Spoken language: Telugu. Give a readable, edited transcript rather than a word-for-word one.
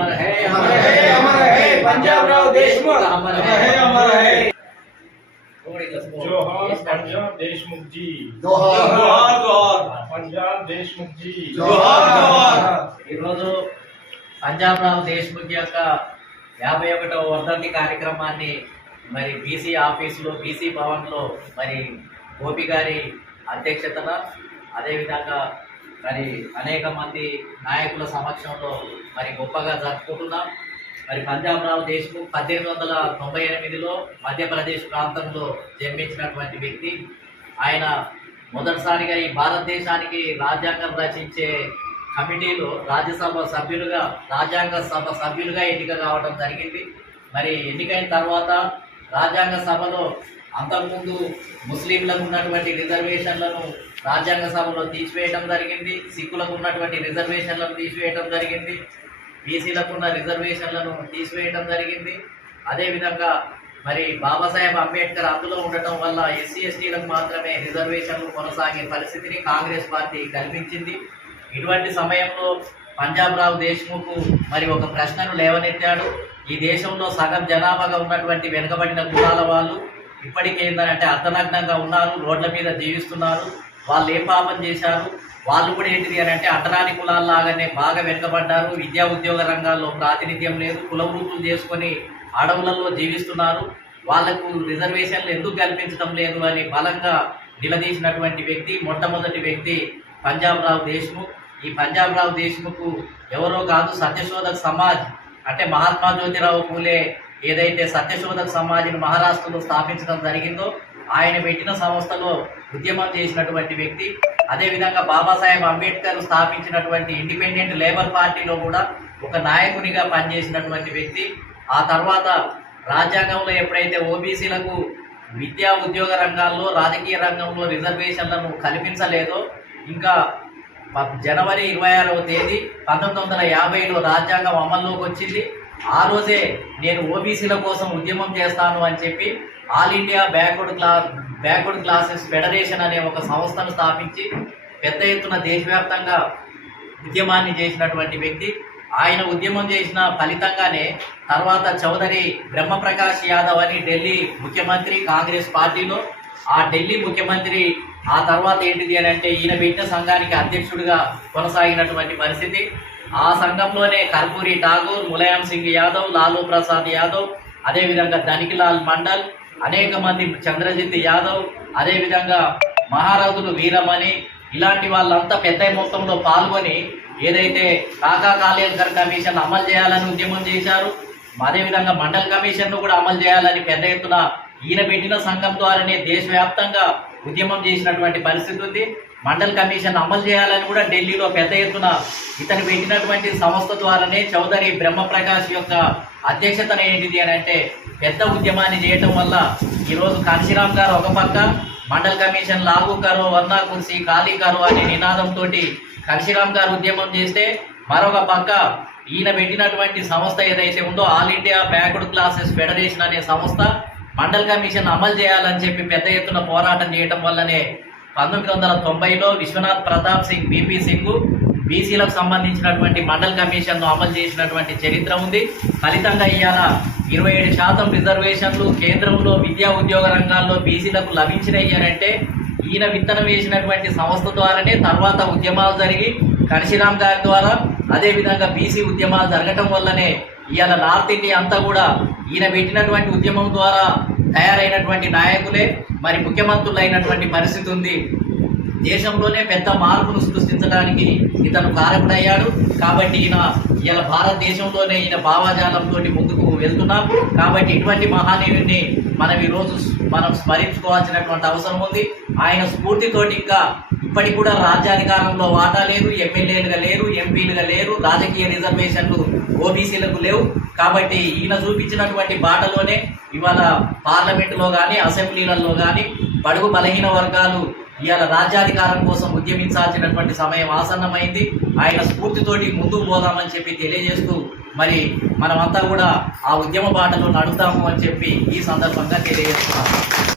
अमर है पंजाबराव देशमुख अमर है। जोहार पंजाब देशमुख जी, जोहार जोहार पंजाब देशमुख जी, जोहार जोहार। పంజాబరావు దేశ్ముఖ్ యొక్క 51వ వర్ధంతి కార్యక్రమాన్ని మరి బీసీ ఆఫీసులో బీసీ భవన్లో మరి గోపి గారి అధ్యక్షతన అదేవిధంగా మరి అనేక మంది నాయకుల సమక్షంలో మరి గొప్పగా జరుపుకుంటున్నాం. మరి పంజాబరావు దేశ్ముఖ్ 1898లో మధ్యప్రదేశ్ ప్రాంతంలో జన్మించినటువంటి వ్యక్తి. ఆయన మొదటిసారిగా ఈ భారతదేశానికి రాజ్యాంగం రచించే కమిటీలో రాజ్యాంగ సభ సభ్యులుగా ఎన్నిక కావడం జరిగింది. మరి ఎన్నికైన తర్వాత రాజ్యాంగ సభలో అంతకుముందు ముస్లింలకు ఉన్నటువంటి రిజర్వేషన్లను రాజ్యాంగ సభలో తీసివేయడం జరిగింది. సిక్కులకు ఉన్నటువంటి రిజర్వేషన్లను తీసివేయడం జరిగింది. బీసీలకు ఉన్న రిజర్వేషన్లను తీసివేయడం జరిగింది. అదేవిధంగా మరి బాబాసాహెబ్ అంబేద్కర్ అందులో ఉండటం వల్ల ఎస్సీ ఎస్టీలకు మాత్రమే రిజర్వేషన్లు కొనసాగే పరిస్థితిని కాంగ్రెస్ పార్టీ కల్పించింది. ఇటువంటి సమయంలో పంజాబరావు దేశ్ముఖ్ మరి ఒక ప్రశ్నను లేవనెత్తాడు. ఈ దేశంలో సగం జనాభాగా ఉన్నటువంటి వెనుకబడిన కులాల వాళ్ళు ఇప్పటికీ ఏంటంటే అర్ధనగ్నంగా ఉన్నారు, రోడ్ల మీద జీవిస్తున్నారు. వాళ్ళు ఏ పాపం చేశారు? వాళ్ళు కూడా ఏంటిది అని అంటే అంటరాని కులాల్లాగానే బాగా వెనుకబడ్డారు. విద్యా ఉద్యోగ రంగాల్లో ప్రాతినిధ్యం లేదు, కుల వృత్తులు చేసుకొని అడవులలో జీవిస్తున్నారు. వాళ్లకు రిజర్వేషన్లు ఎందుకు కల్పించడం లేదు అని బలంగా నిలదీసినటువంటి వ్యక్తి మొట్టమొదటి వ్యక్తి పంజాబరావు దేశ్ముఖ్. ఈ పంజాబరావు దేశ్ముఖ్ ఎవరో కాదు, సత్యశోధక్ సమాజ్ అంటే మహాత్మా జ్యోతిరావు పూలే ఏదైతే సత్యశోధక్ సమాజ్ని మహారాష్ట్రలో స్థాపించడం జరిగిందో ఆయన పెట్టిన సంస్థలో ఉద్యమం చేసినటువంటి వ్యక్తి. అదేవిధంగా బాబాసాహెబ్ అంబేద్కర్ స్థాపించినటువంటి ఇండిపెండెంట్ లేబర్ పార్టీలో కూడా ఒక నాయకునిగా పనిచేసినటువంటి వ్యక్తి. ఆ తర్వాత రాజ్యాంగంలో ఎప్పుడైతే ఓబీసీలకు విద్యా ఉద్యోగ రంగాల్లో రాజకీయ రంగంలో రిజర్వేషన్లను కల్పించలేదో ఇంకా జనవరి 26వ తేదీ 1950లో రాజ్యాంగం అమల్లోకి వచ్చింది. ఆ రోజే నేను ఓబీసీల కోసం ఉద్యమం చేస్తాను అని చెప్పి all India backward classes federation అనే ఒక సంస్థను స్థాపించి పెద్ద ఎత్తున దేశవ్యాప్తంగా ఉద్యమాన్ని చేసినటువంటి వ్యక్తి. ఆయన ఉద్యమం చేసిన ఫలితంగానే తర్వాత చౌదరి బ్రహ్మప్రకాష్ యాదవ్ అని ఢిల్లీ ముఖ్యమంత్రి కాంగ్రెస్ పార్టీలో. ఆ ఢిల్లీ ముఖ్యమంత్రి ఆ తర్వాత ఏంటిది అని అంటే ఈయన పెట్టిన సంఘానికి అధ్యక్షుడిగా కొనసాగినటువంటి పరిస్థితి. ఆ సంఘంలోనే కర్పూరి ఠాగూర్, ములాయం సింగ్ యాదవ్, లాలూ ప్రసాద్ యాదవ్, అదేవిధంగా ధనికిలాల్ మండల్, అనేక మంది చంద్రజిత్ యాదవ్, అదేవిధంగా మహారథులు వీరమణి ఇలాంటి వాళ్ళంతా పెద్ద మొత్తంలో పాల్గొని ఏదైతే కాకా కాలేకర్ కమిషన్ అమలు చేయాలని ఉద్యమం చేశారు. అదేవిధంగా మండల్ కమిషన్ను కూడా అమలు చేయాలని పెద్ద ఎత్తున ఈయన పెట్టిన సంఘం ద్వారానే దేశవ్యాప్తంగా ఉద్యమం చేసినటువంటి పరిస్థితి ఉంది. మండల్ కమిషన్ అమలు చేయాలని కూడా ఢిల్లీలో పెద్ద ఎత్తున ఇతను పెట్టినటువంటి సంస్థ ద్వారానే చౌదరి బ్రహ్మప్రకాష్ యొక్క అధ్యక్షతన ఏంటిది అని అంటే పెద్ద ఉద్యమాన్ని చేయటం వల్ల ఈరోజు కాంశీరామ్ గారు ఒక పక్క మండల్ కమిషన్ లాగు కరో వర్నా కుర్సీ ఖాళీ కరో అనే నినాదంతో కాంశీరామ్ గారు ఉద్యమం చేస్తే మరొక పక్క ఈయన పెట్టినటువంటి సంస్థ ఏదైతే ఉందో all India backward classes federation అనే సంస్థ మండల్ కమిషన్ అమలు చేయాలని చెప్పి పెద్ద ఎత్తున పోరాటం చేయటం వల్లనే 1990లో విశ్వనాథ్ ప్రతాప్ సింగ్ బీపీ సింగ్ బీసీలకు సంబంధించినటువంటి మండల్ కమిషన్ను అమలు చేసినటువంటి చరిత్ర ఉంది. ఫలితంగా ఇవాళ 27% రిజర్వేషన్లు కేంద్రంలో విద్యా ఉద్యోగ రంగాల్లో బీసీలకు లభించినాయి అని అంటే ఈయన విత్తనం వేసినటువంటి సంస్థ ద్వారానే తర్వాత ఉద్యమాలు జరిగి కాంశీరామ్ గారి ద్వారా అదేవిధంగా బీసీ ఉద్యమాలు జరగటం వల్లనే ఇవాళ నార్త్ ఇండియా అంతా కూడా ఈయన పెట్టినటువంటి ఉద్యమం ద్వారా తయారైనటువంటి నాయకులే మరి ముఖ్యమంత్రులు అయినటువంటి పరిస్థితి ఉంది. దేశంలోనే పెద్ద మార్పును సృష్టించడానికి ఇతను కారకుడయ్యాడు. కాబట్టి ఈయన భారతదేశంలోనే ఈయన భావజాలంతో ముందుకు వెళ్తున్నాం. కాబట్టి ఇటువంటి మహానీయుడిని మనం స్మరించుకోవాల్సినటువంటి అవసరం ఉంది. ఆయన స్ఫూర్తితోటి ఇంకా ఇప్పటికి కూడా రాజ్యాధికారంలో వాటా లేదు, ఎమ్మెల్యేలుగా లేరు, ఎంపీలుగా లేరు, రాజకీయ రిజర్వేషన్లు ఓబీసీలకు లేవు. కాబట్టి ఈయన చూపించినటువంటి బాటలోనే ఇవాళ పార్లమెంటులో కానీ అసెంబ్లీలలో కానీ బడుగు బలహీన వర్గాలు ఇవాళ రాజ్యాధికారం కోసం ఉద్యమించాల్సినటువంటి సమయం ఆసన్నమైంది. ఆయన స్ఫూర్తితోటి ముందుకు పోదామని చెప్పి తెలియజేస్తూ మరి మనమంతా కూడా ఆ ఉద్యమ బాటలో నడుద్దాము అని చెప్పి ఈ సందర్భంగా తెలియజేస్తున్నాము.